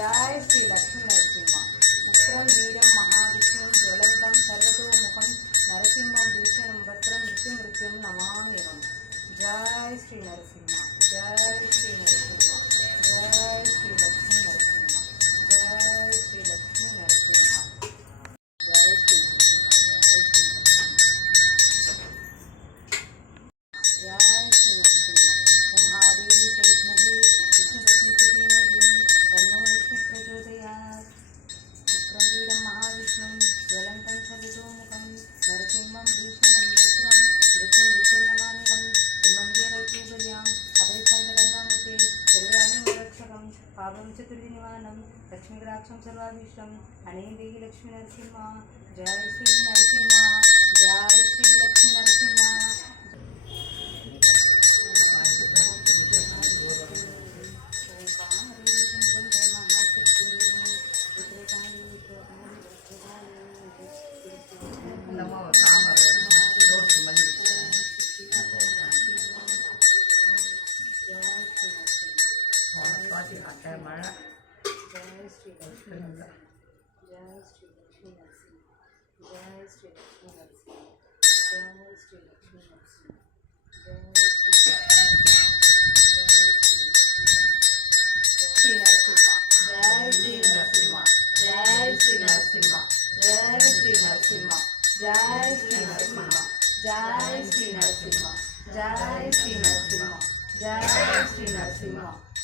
Joy Shri Lakshmi Narasimha. உக்ரம் வீரம் மகாவிஷ்ணும் ஜுவலந்தம் சர்வதோமுகம் நரசிம்மம் பீஷணம் பத்ரம் மிருத்யும் மிருத்யும் நமாமியம் ஜாய் ஸ்ரீ நரசிம்மா. ஜாய் ஸ்ரீ విశ్వం అనే దేహి లక్ష్మీ జయ శ్రీ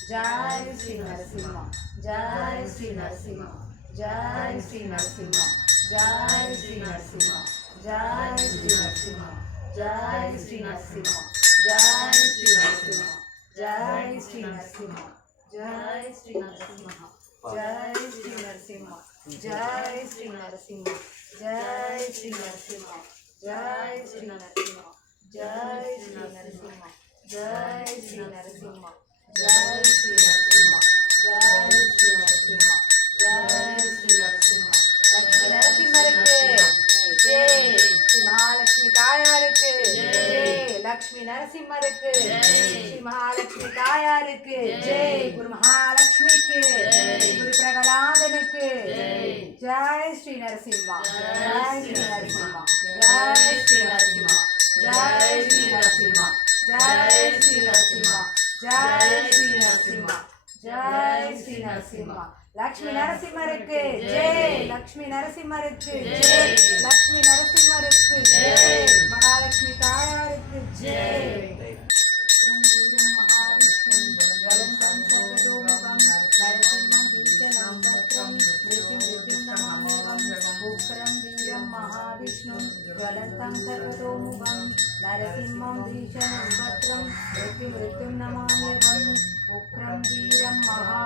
जय श्री नरसिंह जय श्री नरसिंह జయ శ్రీ నరసింహ జయ శ్రీ నరసింహ జయ శ్రీ నరసింహ జయ శ్రీ నరసింహ జయ శ్రీ నరసింహ జయ శ్రీ నరసింహ జయ శ్రీ నరసింహ జయ శ్రీ నరసింహ జయ శ్రీ నరసింహ జయ శ్రీ నరసింహ జయ శ్రీ నరసింహ జయ శ్రీ నరసింహ జయ శ్రీ నరసింహ జయ శ్రీ నరసింహ జయ శ్రీ నరసింహ జయ லக்ஷ்மி நரசிம்மருக்கு ஸ்ரீ மகாலட்சுமி தாயாருக்கு ஜெய். குரு மகாலட்சுமிக்கு குரு பிரகலாதனுக்கு ஜெய். ஸ்ரீ நரசிம்மா. ஜெய் ஸ்ரீ நரசிம்மா. ஜெய் ஸ்ரீ நரசிம்மா. ஜெய் ஸ்ரீ நரசிம்மா. ஜெய் ஸ்ரீ நரசிம்மா. ஜெய் ஸ்ரீ நரசிம்மா. ஜெய் ஸ்ரீ நரசிம்மா. லக்ஷ்மி நரசிம்மருக்கு ஜெய் லக்ஷ்மி நரசிம்மருக்கு ஜெய் லக்ஷ்மி நரசிம்மருக்கு ஜெய் மகாலட்சுமி தாயாருக்கு ஜெய் வீரம் மகாவிஷ்ணும் ஜலந்தம் சர்வதோமுகம் நரசிம்மம் பீஷணம் பத்ரம் மிருத்யும்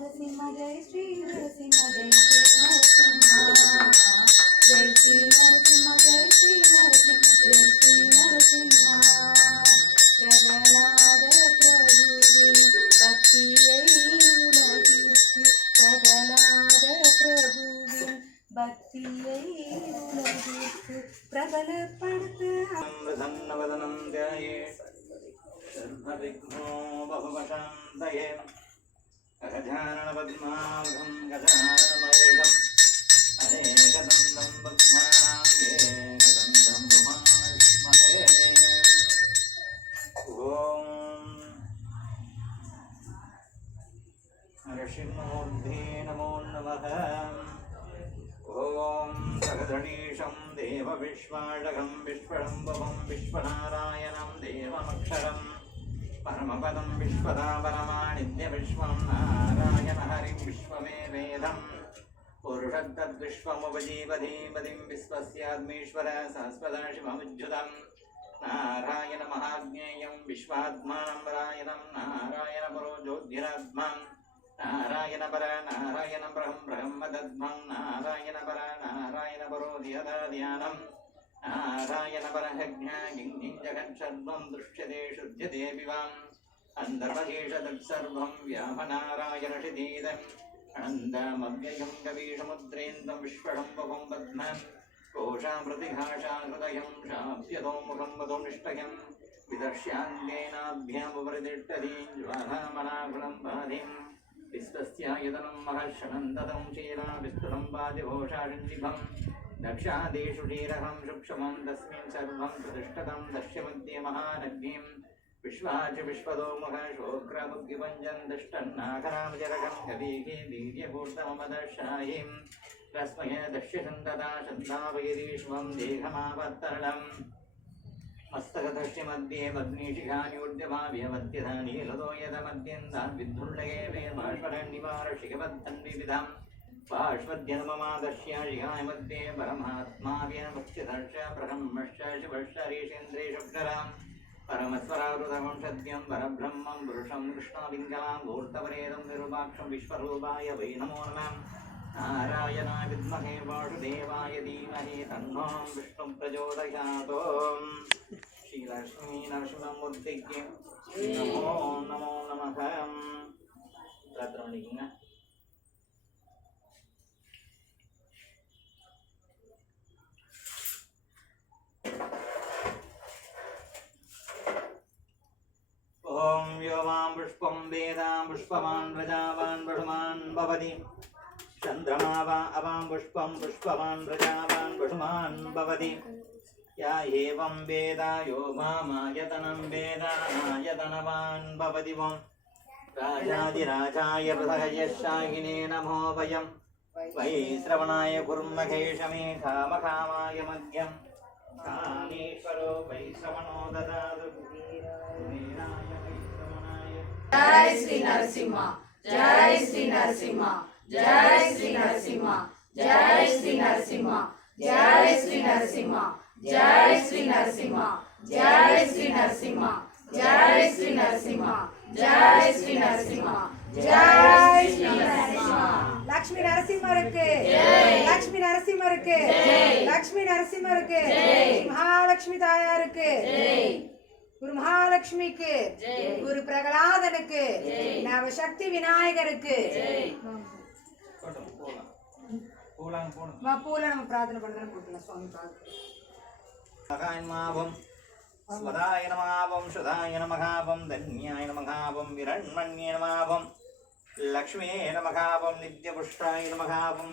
నరసింహ జై శ్రీ నరసింహ జై శ్రీ నరసింహ జై శ్రీ నరసింహ జై శ్రీ నరసింహ జై శ్రీ నరసింహ ప్రగలాద ప్రభువిన్ భక్తిயை உலகிற்கு பிரகலாத பிரபுவின் பக்தியை உலகிற்கு பிரபலப்படுத்த பிரசன்னவதனம் ஜாயே சர்வவிக்னோ பகவசாந்தயே गजाननपद्माभं गजानमरिढम् अनेकदन्दं बुद्धानां येकदन्दं उमास्महे ॐ ऋषिमूर्धे नमो नमः ॐ सघधणीशं देवविश्वाडघं विश्वडम्बवं विश्वनारायणं देवमक्षरम् పరమపదం విశ్వదాపరమాణిత్య విశ్వం నారాయణ హరిం విశ్వమే వేదం పురుషద్విశ్వముపజీవధీమతిం విశ్వస్యాద్మీశ్వర సహస్వదాశివముజ్జుతం నారాయణ మహాజ్ఞేయం విశ్వాత్మానంబరాయణం నారాయణ పరో జ్యోతిరాత్మం నారాయణ పర నారాయణ బ్రహ్మ బ్రహ్మ దద్మం నారాయణ పర నారాయణ పరో ధ్యానం नारायणपरहज्ञागिञ्जगन् सर्वं दृश्यते शुद्ध्यदेविवाम् अन्तर्वशेषदत्सर्वं व्यामनारायणषिदीदन् अनन्दामव्ययं कवीशमुद्रेन्दं विश्वशम्भवं बध्म कोशामृतिघाषाहृदयं शाप्यतो मुखं वदो निष्ठयं विदर्श्याङ्गेनाभ्यामुपरितिष्ठतीज्वाधामनाफलं बाधिम् विश्वस्यायतनं महर्षणं ददं शीला विस्तृतं पादिभोषाषिभम् दक्षादिषु क्षीरहं सुक्षमं तस्मिन् सर्वं प्रतिष्ठतं दश्यमध्ये महानग्निं विश्वाच विश्वदोमुख शोक्रमुग्युपञ्जं दष्टन्नाथरामजरगं कवीके वीर्यपूर्णमदशायीं रस्मये दक्ष्यसन्तता श्रद्धापयदीष्वं देहमापत्तरणम् मस्तकदृष्टिमध्ये भग्नीशिखान्योद्यमाव्यवत्यधा नीलदो यदमद्यन्दाद्विद्भुर्लये मे भाष्वरन्निवारशिखवत्तन्विविधम् पार्श्वद्यनममादर्श्य जिहाय मध्ये परमात्माव्येन वक्षधर्ष प्रथमश्च शिवर्षरेशेन्द्रे शब्दराम् परमस्वरावृतवंशद्यं परब्रह्मं पुरुषं कृष्णापिङ्गलां भूर्तपरेदं निरुपाक्षं विश्वरूपाय वै नमो नमः నారాయణ విద్మహే వాసుదేవాయ ధీమహి తన్నం విష్ణు ప్రచోదయాత్ శ్రీలక్ష్మీ నరసింహమూర్తికి నమో నమో నమ రత్రమణికింగా पुष्पवान् प्रजावान् पशुमान् भवति चन्द्रमा वा अवां पुष्पं पुष्पवान् प्रजावान् पशुमान् भवति या एवं वेद यो मामायतनं वेदानायतनवान् भवति वं राजाधिराजाय हृदयशाहिने नमो वयं वै श्रवणाय कुर्मघेशमेघामकामाय मध्यं कामेश्वरो वै श्रवणो ददातु श्री नरसिम्हा जय श्री नरसिम्हा जय श्री नरसिम्हा जय श्री नरसिम्हा जय श्री नरसिम्हा जय श्री नरसिम्हा जय श्री नरसिम्हा जय श्री नरसिम्हा जय श्री नरसिम्हा जय श्री नरसिम्हा லக்ஷ்மி நரசிம்மருக்கு लक्ष्मी நரசிம்மருக்கு லக்ஷ்மி நரசிம்மருக்கு மகாலட்சுமி தாயாருக்கு குரு மகாலட்சுமிக்கு குரு பிரகலாதனுக்கு நவசக்தி விநாயகருக்கு. பூல நம்ம பிரார்த்தனை பண்ணலாம் கூட்டலாம் சுவாமி பிரார்த்தனை. ஸ்வதாய நமாபம் சுதாய நமகாபம் தன்யாய நமகாபம் விரண்மண்ய நமாபம் லக்ஷ்மியே நமகாபம் நித்யபுஷ்டாய நமகாபம்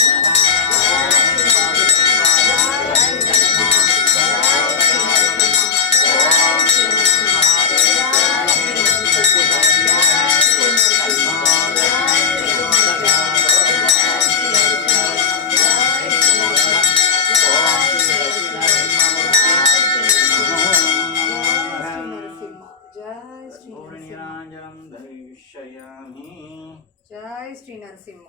জয় শ্রী নরসিংহ